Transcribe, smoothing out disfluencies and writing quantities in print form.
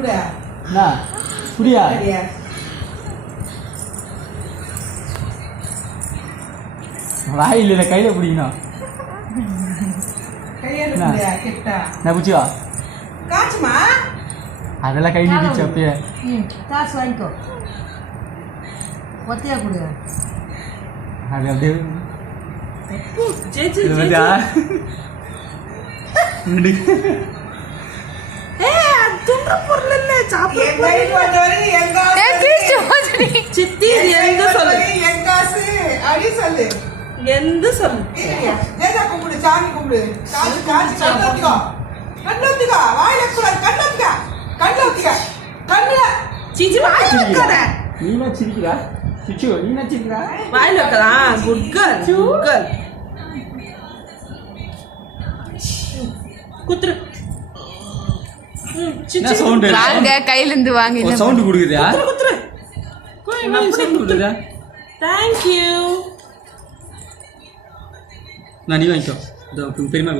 என்ன குடியா வாயில் இல்லை கையில் பிடிக்கணும் நான் பிடிச்சிவா அதெல்லாம் கை நீடிச்சு அப்பயே காசு வாங்கிக்கோ ஒத்தையா கொடு அது அப்படியே எந்த சொல்லு கும்பிடு சாமி கும்பிடு காசு காசு கண்ணு ஊத்திக்கோ கண்ணு ஊத்திக்கோ வாயில கண்ணு ஊத்திக்க கண்ணுல சீச்சி வாயில வைக்காத நீனா சிரிக்கிறா சிச்சு நீனா சிரிக்கிறா வாயில வைக்கலாம் குட் கேர்ள் குட் கேர்ள் குத்துரு என்ன சவுண்ட் வாங்க கையில இருந்து வாங்க ஒரு சவுண்ட் குடுக்குறியா குத்துரு என்ன சவுண்ட் குடுக்குறா தேங்க் யூ நான் நீ வாங்கிக்கோ இந்த பெரியமா